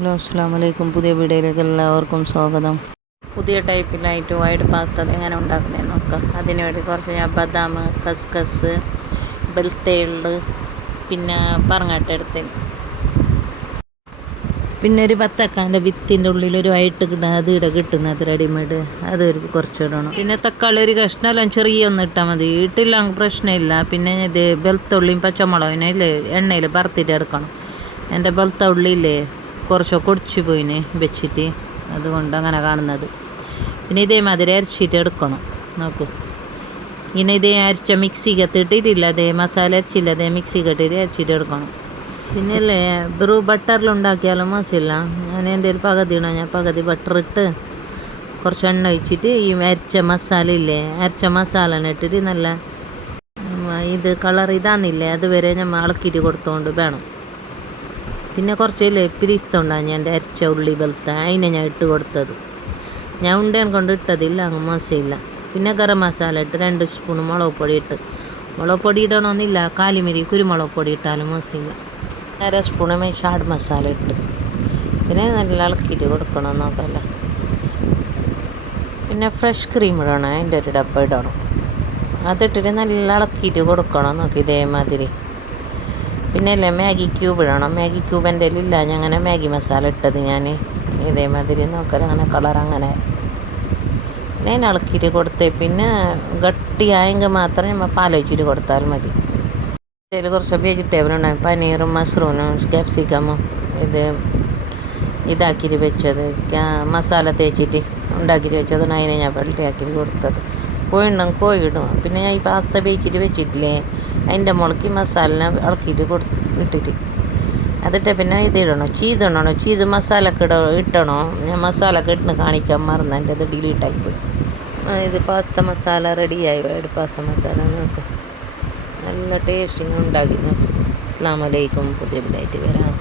Hello അസ്സാം വലൈക്കും. പുതിയ വീഡിയോയിലേക്ക് എല്ലാവർക്കും സ്വാഗതം. പുതിയ ടൈപ്പിലായിട്ട് വൈറ്റ് പാസ്ത എങ്ങനെ ഉണ്ടാക്കുന്നതെന്ന് നോക്കാം. അതിനുവേണ്ടി കുറച്ച് ഞാൻ ബദാം, കസ്കസ്, ബെൽത്തേള്, പിന്നെ പറങ്ങാട്ടെടുത്തിന്, പിന്നെ ഒരു ബത്തക്കാൻ്റെ വിത്തിൻ്റെ ഉള്ളിൽ ഒരു വൈറ്റ് കിട്ടുന്നത് അത് ഇവിടെ കിട്ടുന്നത് റെഡിമെയ്ഡ്, അതൊരു കുറച്ച് ഇടണം. പിന്നെ തക്കാളി ഒരു കഷ്ണമെല്ലാം ചെറിയ ഒന്ന് ഇട്ടാൽ മതി, ഇട്ടില്ല പ്രശ്നമില്ല. പിന്നെ ഇത് വെളുത്തുള്ളിയും പച്ചമുളകിനെ എണ്ണയിൽ വറുത്തിട്ട് എടുക്കണം. എൻ്റെ വെളുത്തുള്ളിയില്ലേ കുറച്ചൊക്കെ ഒടിച്ചു പോയിന് വെച്ചിട്ട്, അതുകൊണ്ട് അങ്ങനെ കാണുന്നത്. പിന്നെ ഇതേമാതിരി അരച്ചിട്ട് എടുക്കണം. നോക്കൂ, ഇങ്ങനെ ഇതേ അരച്ച മിക്സിക്ക് ഇട്ടിട്ടില്ല, അതേ മസാല അരച്ചില്ല, അതേ മിക്സിക്ക് ഇട്ടിട്ട് അരച്ചിട്ട് എടുക്കണം. പിന്നെ അല്ലേ ബ്രൂ ബട്ടറിലുണ്ടാക്കിയാലും മോശമില്ല. ഞാൻ എൻ്റെ ഒരു പകുതി ഇടാം, ഞാൻ പകുതി ബട്ടറിട്ട് കുറച്ച് എണ്ണ ഒഴിച്ചിട്ട് ഈ അരച്ച മസാല ഇല്ലേ, അരച്ച മസാല ഇട്ടിട്ട് നല്ല ഇത് കളർ ഇതാന്നില്ലേ അതുവരെ നമ്മൾ ഇളക്കിയിട്ട് കൊടുത്തുകൊണ്ട് വേണം. പിന്നെ കുറച്ചില്ലേ പിരിസ്തുണ്ടാകും ഞാൻ എൻ്റെ അരച്ച ഉള്ളി വെളുത്ത അതിനെ ഞാൻ ഇട്ട് കൊടുത്തത്. ഞാൻ ഉണ്ടേൻ കൊണ്ട് ഇട്ടതില്ല, അങ്ങ് മോശമില്ല. പിന്നെ ഗരം മസാല ഇട്ട് 2 സ്പൂൺ മുളക് പൊടി ഇട്ട്, മുളക് പൊടി ഇടണമെന്നില്ല, കാലിമരി കുരുമുളക് പൊടി ഇട്ടാലും മോശമില്ല. 1/2 സ്പൂൺ ചാട് മസാല ഇട്ട് പിന്നെ നല്ല ഇളക്കിയിട്ട് കൊടുക്കണം നോക്കല്ല. പിന്നെ ഫ്രഷ് ക്രീം ഇടണം, അതിൻ്റെ ഒരു ഡബ്ബ ഇടണം, അതിട്ടിട്ട് നല്ല ഇളക്കിയിട്ട് കൊടുക്കണം നോക്കി ഇതേമാതിരി. പിന്നെ അല്ലേ മാഗി ക്യൂബ് ഇടണം, മാഗി ക്യൂബ് എൻ്റെ ഇല്ല, ഞാൻ അങ്ങനെ മാഗി മസാല ഇട്ടത് ഞാൻ ഇതേമാതിരി നോക്കൽ അങ്ങനെ കളർ അങ്ങനെ. പിന്നെ അതിന് ഇളക്കിയിട്ട് കൊടുത്തേ, പിന്നെ ഗട്ടിയായെങ്കിൽ മാത്രം നമ്മൾ പാലൊഴിച്ചിട്ട് കൊടുത്താൽ മതി. ഇതിൽ കുറച്ച് വെജിറ്റബിൾ ഉണ്ടാകും, പനീറും മഷ്റൂമും ക്യാപ്സിക്കമും ഇതാക്കിയിട്ട് വെച്ചത്, മസാല തേച്ചിട്ട് ഉണ്ടാക്കിയിട്ട് വെച്ചതാണ്. അതിനെ ഞാൻ വെള്ളയാക്കിയിട്ട് കൊടുത്തത്. കോഴി ഇടും. പിന്നെ ഞാൻ ഈ പാസ്ത വേവിച്ചിട്ട് വെച്ചിട്ടില്ലേ അതിൻ്റെ മുളക്കി മസാല ഇളക്കിയിട്ട് ഇട്ടിട്ട് അതിട്ട് പിന്നെ ഇതിടണോ, ചീസ് ഇടണോ, ചീസ് മസാലക്ക് ഇട്ടണോ. ഞാൻ മസാലക്ക് ഇട്ട് കാണിക്കാൻ മറന്നു, എൻ്റെ അത് ഡിലീറ്റായിപ്പോയി. ഇത് പാസ്ത മസാല റെഡിയായി, വൈറ്റ് പാസ്ത മസാല നോക്കും, നല്ല ടേസ്റ്റിങ് ഉണ്ടാക്കി നോക്കും. അസ്സലാമു അലൈക്കും. പുതിയ വീഡിയോയായിട്ട് വരാം.